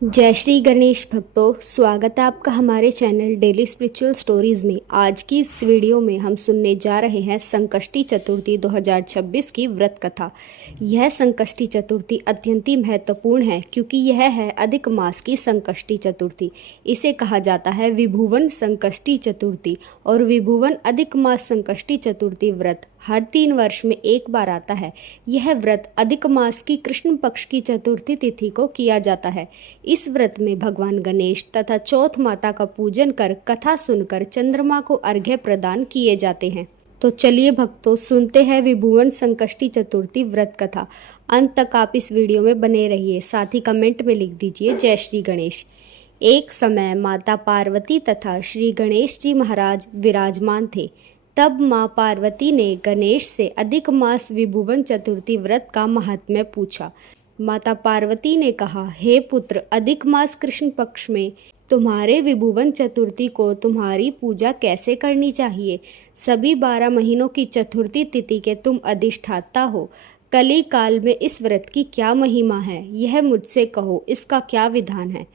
जय श्री गणेश भक्तों, स्वागत है आपका हमारे चैनल डेली स्पिरिचुअल स्टोरीज में। आज की इस वीडियो में हम सुनने जा रहे हैं संकष्टी चतुर्थी 2026 की व्रत कथा। यह संकष्टी चतुर्थी अत्यंत ही महत्वपूर्ण है क्योंकि यह है अधिक मास की संकष्टी चतुर्थी। इसे कहा जाता है विभुवन संकष्टी चतुर्थी और विभुवन अधिक मास संकष्टी चतुर्थी व्रत हर 3 वर्ष में एक बार आता है। यह व्रत अधिक मास की कृष्ण पक्ष की चतुर्थी तिथि को किया जाता है। इस व्रत में भगवान गणेश तथा चौथ माता का पूजन कर कथा सुनकर चंद्रमा को अर्घ्य प्रदान किए जाते हैं। तो चलिए भक्तों, सुनते हैं विभुवन संकष्टी चतुर्थी व्रत कथा। अंत तक आप इस वीडियो में बने रहिए, साथ ही कमेंट में लिख दीजिए जय श्री गणेश। एक समय माता पार्वती तथा श्री गणेश जी महाराज विराजमान थे। तब माँ पार्वती ने गणेश से अधिक मास विभुवन चतुर्थी व्रत का महात्म्य पूछा। माता पार्वती ने कहा, हे पुत्र, अधिक मास कृष्ण पक्ष में तुम्हारे विभुवन चतुर्थी को तुम्हारी पूजा कैसे करनी चाहिए। सभी 12 महीनों की चतुर्थी तिथि के तुम अधिष्ठाता हो। कली काल में इस व्रत की क्या महिमा है, यह मुझसे कहो, इसका क्या विधान है।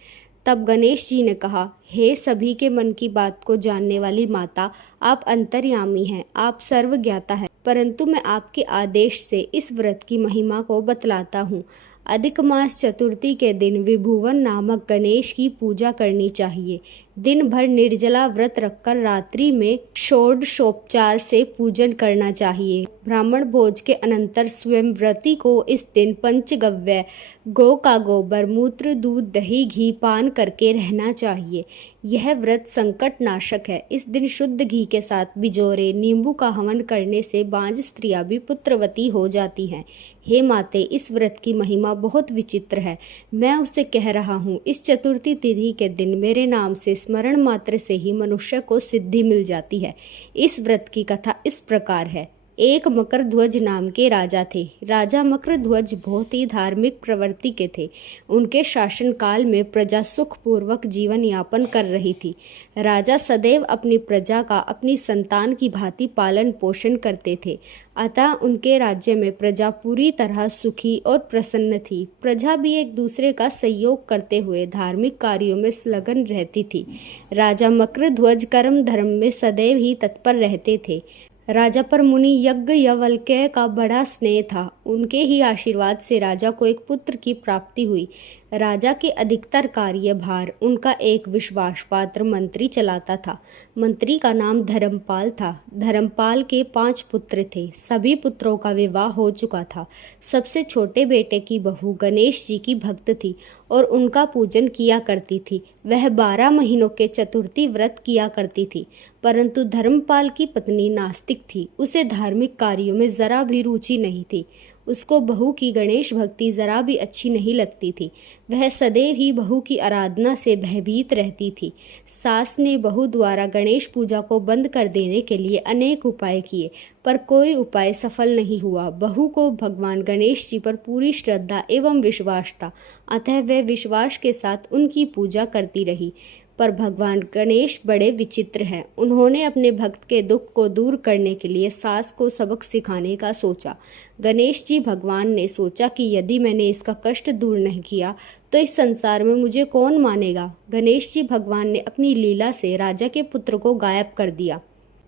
तब गणेश जी ने कहा, हे सभी के मन की बात को जानने वाली माता, आप अंतर्यामी हैं, आप सर्वज्ञाता है, परंतु मैं आपके आदेश से इस व्रत की महिमा को बतलाता हूँ। अधिक मास चतुर्थी के दिन विभुवन नामक गणेश की पूजा करनी चाहिए। दिन भर निर्जला व्रत रखकर रात्रि में षोडशोपचार से पूजन करना चाहिए। ब्राह्मण भोज के अनंतर स्वयं व्रती को इस दिन पंचगव्य गौ का गोबर, मूत्र, दूध, दही, घी पान करके रहना चाहिए। यह व्रत संकट नाशक है। इस दिन शुद्ध घी के साथ बिजोरे नींबू का हवन करने से बांझ स्त्रियां भी पुत्रवती हो जाती हैं। हे माते, इस व्रत की महिमा बहुत विचित्र है। मैं उससे कह रहा हूँ, इस चतुर्थी तिथि के दिन मेरे नाम से स्मरण मात्र से ही मनुष्य को सिद्धि मिल जाती है। इस व्रत की कथा इस प्रकार है। एक मकरध्वज नाम के राजा थे। राजा मकरध्वज बहुत ही धार्मिक प्रवृत्ति के थे। उनके शासनकाल में प्रजा सुखपूर्वक जीवन यापन कर रही थी। राजा सदैव अपनी प्रजा का अपनी संतान की भांति पालन पोषण करते थे। अतः उनके राज्य में प्रजा पूरी तरह सुखी और प्रसन्न थी। प्रजा भी एक दूसरे का सहयोग करते हुए धार्मिक कार्यों में संलग्न रहती थी। राजा मकरध्वज कर्म धर्म में सदैव ही तत्पर रहते थे। राजा पर मुनि यज्ञ यवल्क्य का बड़ा स्नेह था। उनके ही आशीर्वाद से राजा को एक पुत्र की प्राप्ति हुई। राजा के अधिकतर कार्यभार उनका एक विश्वास पात्र मंत्री चलाता था। मंत्री का नाम धर्मपाल था। धर्मपाल के 5 पुत्र थे। सभी पुत्रों का विवाह हो चुका था। सबसे छोटे बेटे की बहू गणेश जी की भक्त थी और उनका पूजन किया करती थी। वह 12 महीनों के चतुर्थी व्रत किया करती थी, परंतु धर्मपाल की पत्नी नास्तिक थी। उसे धार्मिक कार्यों में जरा भी रुचि नहीं थी। उसको बहू की गणेश भक्ति जरा भी अच्छी नहीं लगती थी। वह सदैव ही बहू की आराधना से भयभीत रहती थी। सास ने बहू द्वारा गणेश पूजा को बंद कर देने के लिए अनेक उपाय किए, पर कोई उपाय सफल नहीं हुआ। बहू को भगवान गणेश जी पर पूरी श्रद्धा एवं विश्वास था, अतः वह विश्वास के साथ उनकी पूजा करती रही। पर भगवान गणेश बड़े विचित्र हैं। उन्होंने अपने भक्त के दुख को दूर करने के लिए सास को सबक सिखाने का सोचा। गणेश जी भगवान ने सोचा कि यदि मैंने इसका कष्ट दूर नहीं किया तो इस संसार में मुझे कौन मानेगा। गणेश जी भगवान ने अपनी लीला से राजा के पुत्र को गायब कर दिया।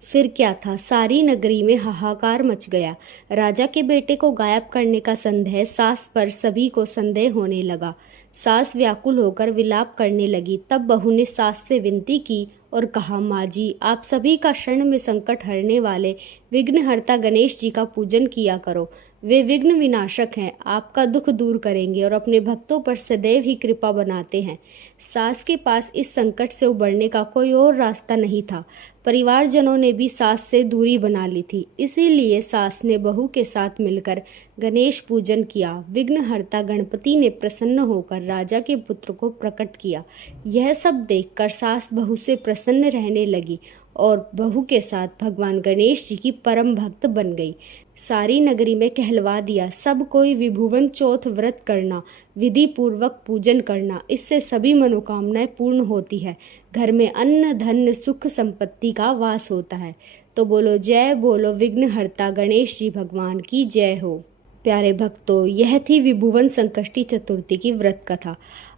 फिर क्या था, सारी नगरी में हाहाकार मच गया। राजा के बेटे को गायब करने का संदेह सास पर सभी को संदेह होने लगा। सास व्याकुल होकर विलाप करने लगी। तब बहू ने सास से विनती की और कहा, माँ जी, आप सभी का क्षण में संकट हरने वाले विघ्नहर्ता गणेश जी का पूजन किया करो। वे विघ्न विनाशक हैं, आपका दुख दूर करेंगे और अपने भक्तों पर सदैव ही कृपा बनाते हैं। सास के पास इस संकट से उबरने का कोई और रास्ता नहीं था। परिवारजनों ने भी सास से दूरी बना ली थी। इसीलिए सास ने बहू के साथ मिलकर गणेश पूजन किया। विघ्नहर्ता गणपति ने प्रसन्न होकर राजा के पुत्र को प्रकट किया। यह सब देखकर सास बहू से प्रसन्न रहने लगी और बहू के साथ भगवान गणेश जी की परम भक्त बन गई। सारी नगरी में कहलवा दिया, सब कोई विभुवन चौथ व्रत करना, विधि पूर्वक पूजन करना, इससे सभी मनोकामनाएं पूर्ण होती है। घर में अन्न धन सुख संपत्ति का वास होता है। तो बोलो विघ्नहर्ता गणेश जी भगवान की जय हो। प्यारे भक्तों, यह थी विभुवन संकष्टी चतुर्थी की व्रत कथा।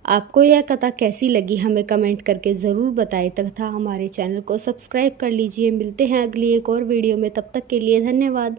आपको यह कथा कैसी लगी हमें कमेंट करके ज़रूर बताएं तथा हमारे चैनल को सब्सक्राइब कर लीजिए। मिलते हैं अगली एक और वीडियो में, तब तक के लिए धन्यवाद।